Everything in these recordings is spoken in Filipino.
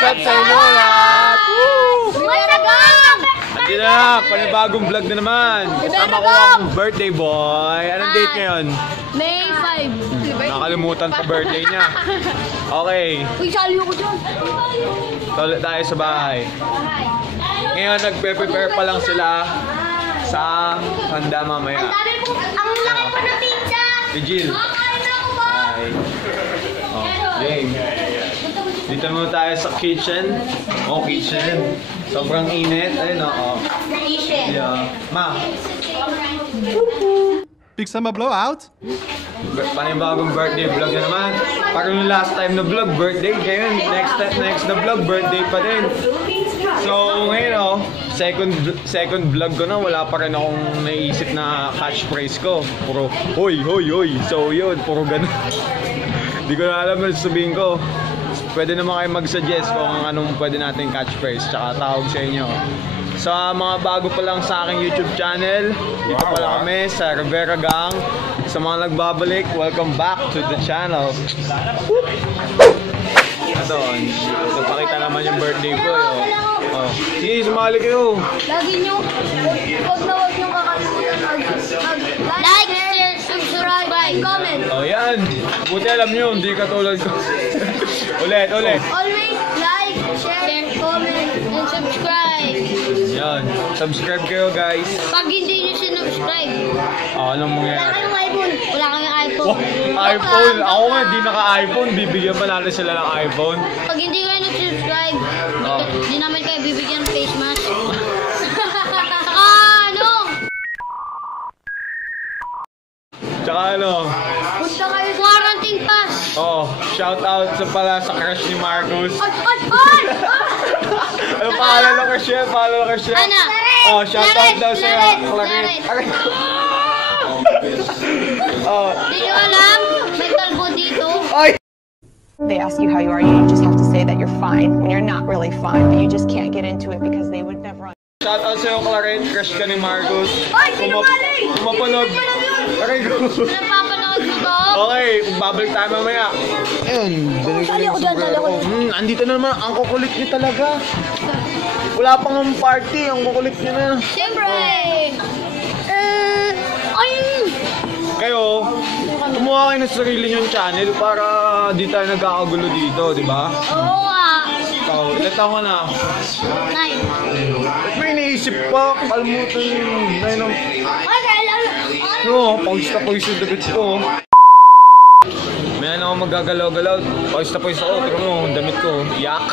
What's up sa inyo lahat? Andi na, panibagong vlog na naman. Kasama ko ang birthday boy. Anong date ngayon? May 5. Nakalimutan pa birthday niya. Okay. Uy, sali ako dyan. Tuloy tayo sa bahay. Ngayon, nagpe-prepare pa lang sila sa handa mamaya. Ang laki pa ng pizza. Si Jill. Hi. Oh, Jane. Dito muna tayo sa kitchen. Oh, kitchen. Sobrang init. Ayun, oh. Kitchen. Yeah. Ma. Big summer blowout? Panibagong birthday vlog na naman. Parang yung last time na vlog, birthday. Ngayon, next na vlog, birthday pa din. So, ngayon oh, second vlog ko na, wala pa rin akong naisip na catchphrase ko. Puro, hoy, hoy, hoy. So, yun, puro ganun. Hindi ko na alam na sabihin ko. Pwede naman kayo mag-suggest kung anong pwede natin catchphrase. Tsaka tawag sa inyo. Sa mga bago pa lang sa aking YouTube channel, dito pala kami sa Rivera Gang. Sa mga nagbabalik, welcome back to the channel. Ito, pakita naman yung birthday ko. Oh. Sige, sumali kayo. Lagi nyo, huwag nyo kakalimutan like, share, subscribe, comment. Oh, yan. Buti alam nyo, hindi katulad ko. ulit. Always like, share, comment, and subscribe. Yan. Subscribe kayo, guys. Pag hindi nyo sinubscribe, Anong wala mangyayari? kayong iPhone. Wala kayong iPhone. iPhone? Ako nga, di naka-iPhone. Bibigyan pa natin sila ng iPhone. Pag hindi kayo nag-subscribe, hindi naman kayo bibigyan ng face mask. Saka ano? Tsaka ano? Punta kayo sa quarantine pass. Oh, shout out sa crush ni Marcos. Ay! Ano pangalan ng crush niya? Ano? Oh, shout out daw sa'yo. Claret. Oh. Hindi nyo alam? May talbo dito. Ay! They ask you how you are, you just have to say that you're fine when you're not really fine, but you just can't get into it because they would never. Shout out sa'yo, Claret. Crush ka ni Marcos. Ay! Sinungaling! Kumapanood. Aray ko. Napapanood mo to? Okay, babalik tayo mamaya. Ayun, Sali ako dyan, sali ako dyan. Andito na naman, ang kukulit niyo talaga. Wala pang ang party, ang kukulit niyo na. Siyempre! Ay! Kayo, kumuha kayo ng sarili niyong channel para di tayo nagkakagulo dito, di ba? Oo nga. Ikaw, ilan taon ka na? 9. Ba't may iniisip pa? Kalmutan yun. Ay, nang... Ay, kailan? No, pawis na pawis yung damit ko. May ano ako magagalaw-galaw. Pawis na pawis ako. Pero mo, damit ko. Yak.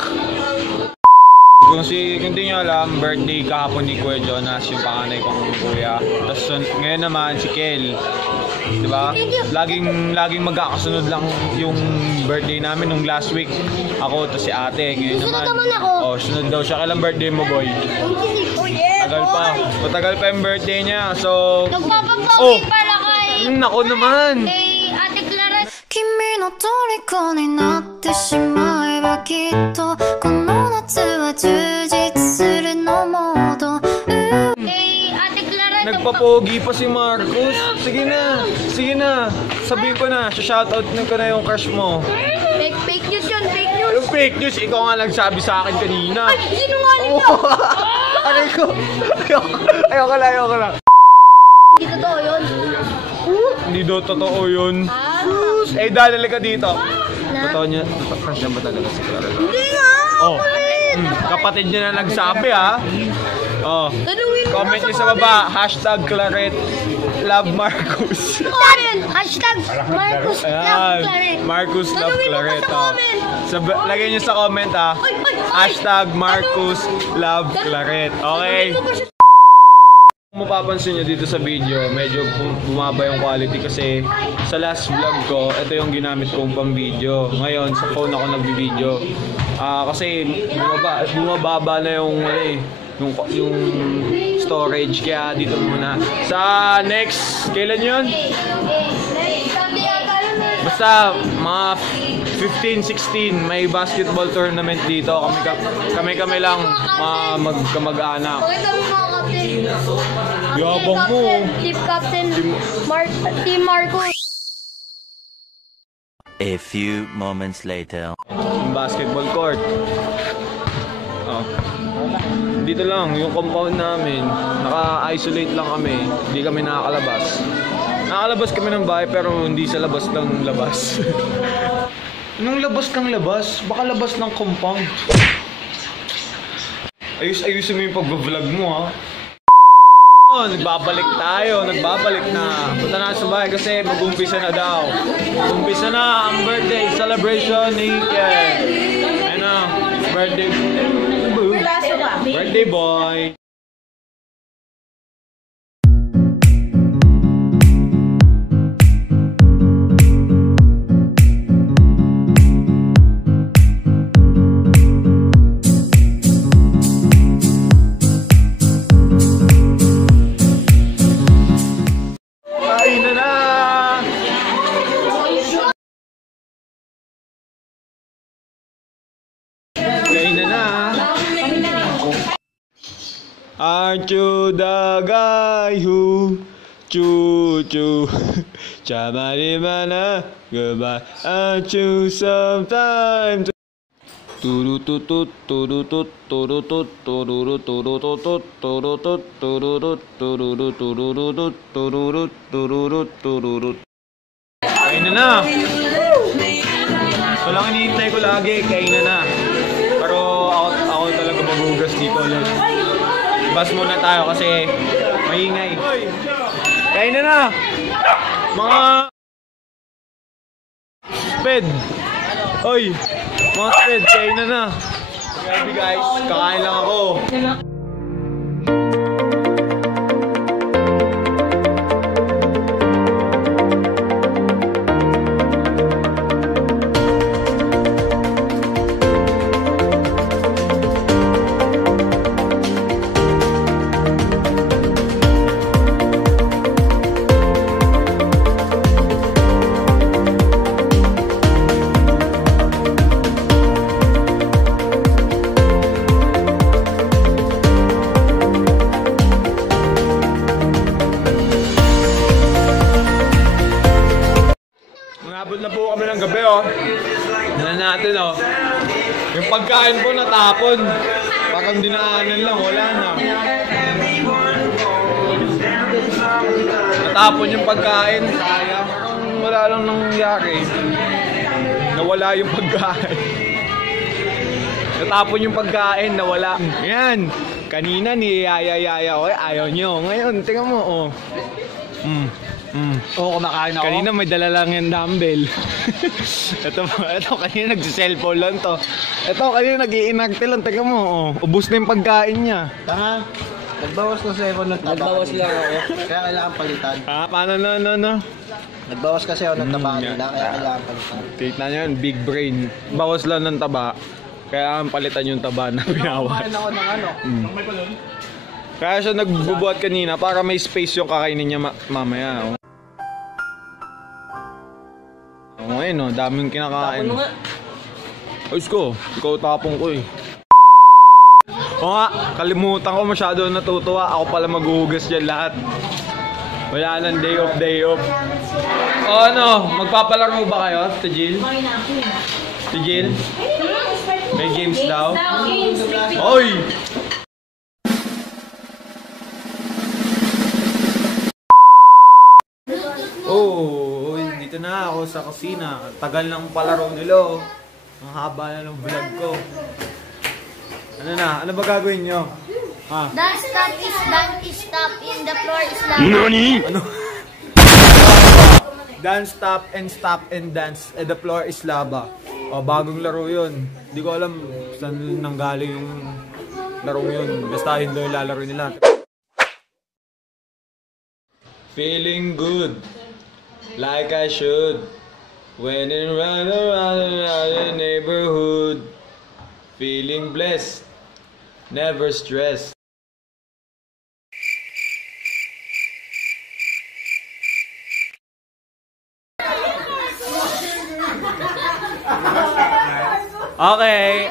Kung hindi nyo alam, birthday kahapon ni Kuya Jonas, yung panganay kong kuya. Tapos ngayon naman si Kel. Diba? Laging magkakasunod lang yung birthday namin nung last week. Ako to si ate. Ngayon Sunod naman. naman ako. Oh, sunod daw siya. Kailan birthday mo, boy? Oh yeah, Tagal pa. Matagal pa yung birthday niya. So... Nagpapapogi para kay... Nako naman! Kay Ate Claret. 君の虜になってしまえばきっとこの夏は充実するのモード Kay Ate Claret. Nagpapogi pa si Marcos. Sige na. Sabihin ko na, shoutout ko na yung crush mo. Fake news yun, fake news. Yung fake news, ikaw nga nagsabi sa akin kanina. Ay, sinungaling nyo. Aray ko. Ayoko lang. Hindi totoo yun. Hindi daw totoo yun. Eh, dalali ka dito. Totoo niya. Crush niya ba talaga si Clara? Hindi nga. Oh. Kapatid niya na nagsabi ha. Oh. Tanungin mo Comment sa niyo sa baba. #Claret Love Marcos. comment. #Marcos Love Ayan. Claret. Marcos Love Tanungin mo pa Claret. sa Oh. comment. Lagay niyo sa comment ha. #Marcos Love Claret. Okay. Tanungin mo pa siya. Kung mapapansin nyo dito sa video, medyo bumaba yung quality kasi sa last vlog ko, ito yung ginamit kong pang video. Ngayon, sa phone ako nagbi-video. Kasi bumababa na yung storage, kaya dito muna. Sa next, kailan yun? Basta mga 15-16 may basketball tournament dito. Kami lang magkamag-anak. Pakita mo mga captain. Yabang mo. Team Captain Team Marcos. A few moments later. Basketball court. Oh. Dito lang, yung compound namin, naka-isolate lang kami. Hindi kami nakakalabas. Nakakalabas kami ng bahay pero hindi sa labas ng labas. Anong labas ng labas? Baka labas ng compound. Ayusin mo yung pag-vlog mo, ha? Oh, nagbabalik na. Punta na sa bahay kasi mag-umpisa na daw. Umpisa na ang birthday celebration ni Ken. Ayun na, birthday boy. Aren't you the guy who choo-choo Chamaribana goodbye Aren't you sometimes Turututut turutut turutut tururut turutut turutut tururut tururut tururut tururut tururut tururut. Kain na! Ito lang hinihintay ko lagi, kain na. Pero ako talaga maghugas dito ulit. Bas muna tayo kasi maingay. Kain na! Mga sped! Oy! Mga sped, kain na! Grabe guys, kakain lang ako. Nabot na po kami ng gabi, oh. Tignan natin, oh. Yung pagkain po natapon. Parang dinaanan lang, wala na. Natapon yung pagkain, sayang. Parang wala lang nangyari. Nawala yung pagkain. Natapon yung pagkain, nawala. Yan. Kanina niyayayaya ko, ayaw nyo. Ngayon, tingnan mo, oh. Oo, kumakain ako. Kanina may dala lang yung dumbbell. ito kanina nagsiselfone lang to. Ito kanina nag-iinarte lang. Teka mo, oh. Ubus na yung pagkain niya. Tanga, nagbawas na sa ng taba. Nagbawas lang ako. Kaya kailangan palitan. Ah, paano no? Nagbawas kasi ako ng taba nila, kaya kailangan palitan. Tignan nyo yun, big brain. Bawas lang ng taba. Kaya ang palitan yung taba na binawas. Kumain ako ng ano. Kaya siya nagbubuhat kanina para may space yung kakainin niya mamaya. Oh. Ngayon, no, daming kinakain. Ayos ko, ikaw tapong ko eh. O nga, kalimutan ko masyado natutuwa. Ako pala maghuhugas dyan lahat. Wala nang day off. O ano, magpapalaro ba kayo, Tijil? Tijil? May games daw? Oy! Oh, dito na ako sa kusina. Tagal ng palaro nila. Ang haba na ng vlog ko. Ano na? Ano ba gagawin nyo? Ha? Don't stop in the floor is lava. NANI? Ano? Dance, stop and dance. The floor is lava. O, bagong laro yun. Hindi ko alam saan nanggaling yung larong yun. Basta yun doon yung lalaro nila. Feeling good. Like I should. When it run around the neighborhood. Feeling blessed. Never stressed. Okay.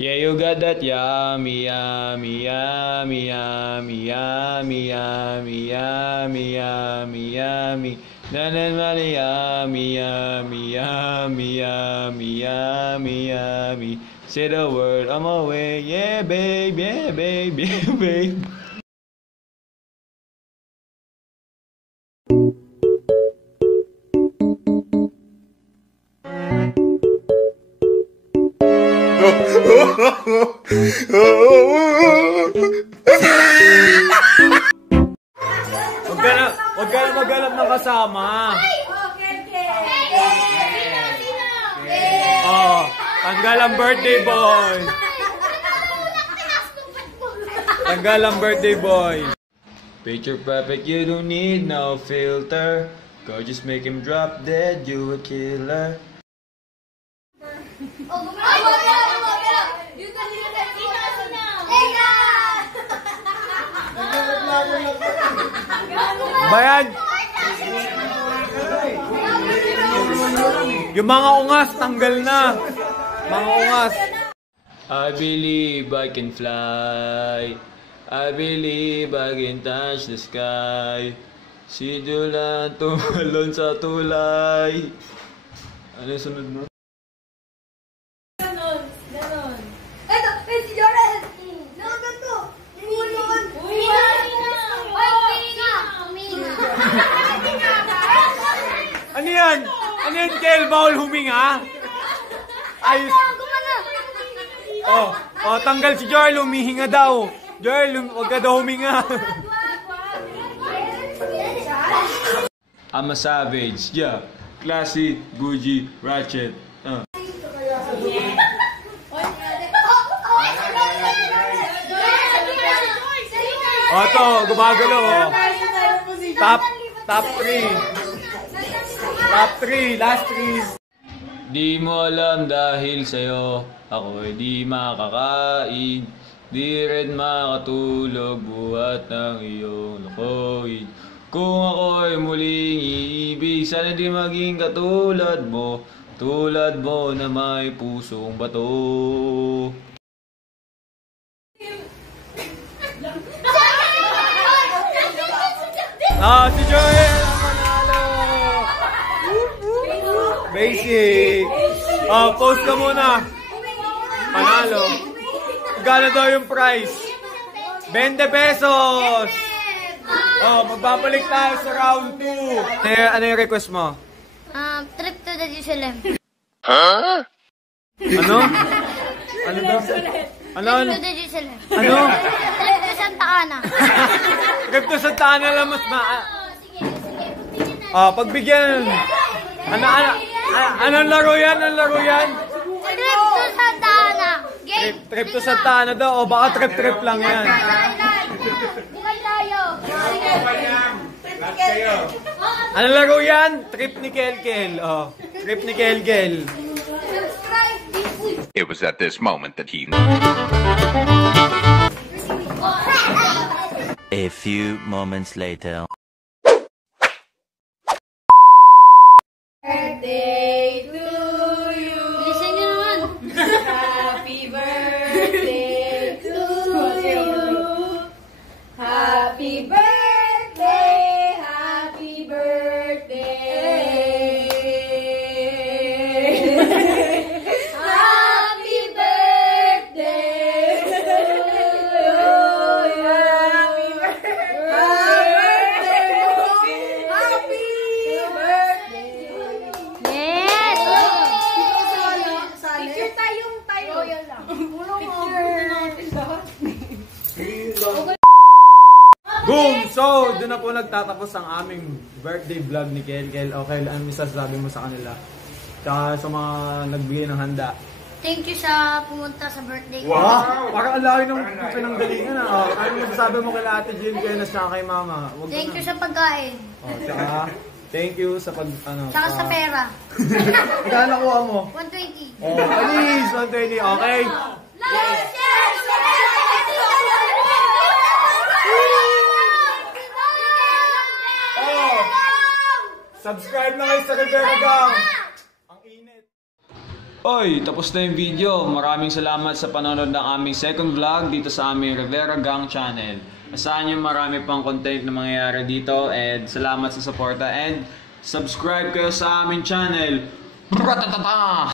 Yeah, you got that yummy, yummy, yummy, yummy, yummy, yummy, yummy, yummy, yummy. Na na na yummy, yummy, yummy, yummy, yummy, yummy. Say the word, I'm away. Yeah, babe, yeah, babe, yeah, babe. Huwag ka na maghanap ng kasama. Oh, tanggal ang birthday boy. Tanggal ang birthday boy. Picture perfect, you don't need no filter. Go just make him drop dead, you a killer. Bayan! Yung mga ungas, tanggal na. Mga ungas. I believe I can fly. I believe I can touch the sky. Si Julan tumalon sa tulay. Ano yung sunod mo? Ganon. Eto, si Jorel! Nakagad to! Umunod! Ano yan? Ano yan, Kel? Bawal huminga? Ayos. Oh, tanggal si Joel, humihinga daw. Joel, huwag ka daw huminga. I'm a savage, yeah. Classy, bougie, ratchet. To, gumagalo. Top 3. Top 3, last 3. Di mo alam dahil sa'yo, ako'y di makakain. Di rin makatulog buhat ng iyong lokohin. Kung ako'y muling iibig, sana di maging katulad mo. Tulad mo na may pusong bato. Si Joel ang manalo! Basic! Post ka muna. Panalo. Gano daw yung price? 20 pesos! Magbabalik tayo sa round 2. Ano yung request mo? Trip to the Jerusalem. Ano? Ano daw? Ano? Trip to the Jerusalem. Ano? Trip to Santa Ana. Trip to Santa Ana lang mas pagbigyan. Anong laro yan? Anong laro yan? Trip to Santa Ana. Trip to Santa Ana daw. O baka trip lang yan. Bukay tayo. Anong laro yan? Trip ni Kelkel. Trip ni Kelkel. It was at this moment that he... A few moments later. Birthday to you. Bilisan nyo naman. Happy birthday to you. Happy birthday. Happy birthday. Happy birthday to you. Happy Boom! So, doon na po nagtatapos ang aming birthday vlog ni Kelkel. Okay, ano masasabi mo sa kanila? Tsaka sa mga nagbigay ng handa. Thank you sa pumunta sa birthday ko. Wow! Parang ang laki ng pinanggalingan na. Ano masasabi mo kay Ate Jill, kay Nas, tsaka kay Mama? Thank you sa pagkain. Tsaka, thank you sa Tsaka sa pera. Magkano nakuha mo? 120. Please, 120. Okay? Subscribe na kayo sa Rivera Gang! Ang init! Oy, tapos na yung video. Maraming salamat sa panonood ng aming second vlog dito sa aming Rivera Gang channel. Asahan nyo marami pang content na mangyayari dito and salamat sa suporta and subscribe kayo sa aming channel. Ratatata!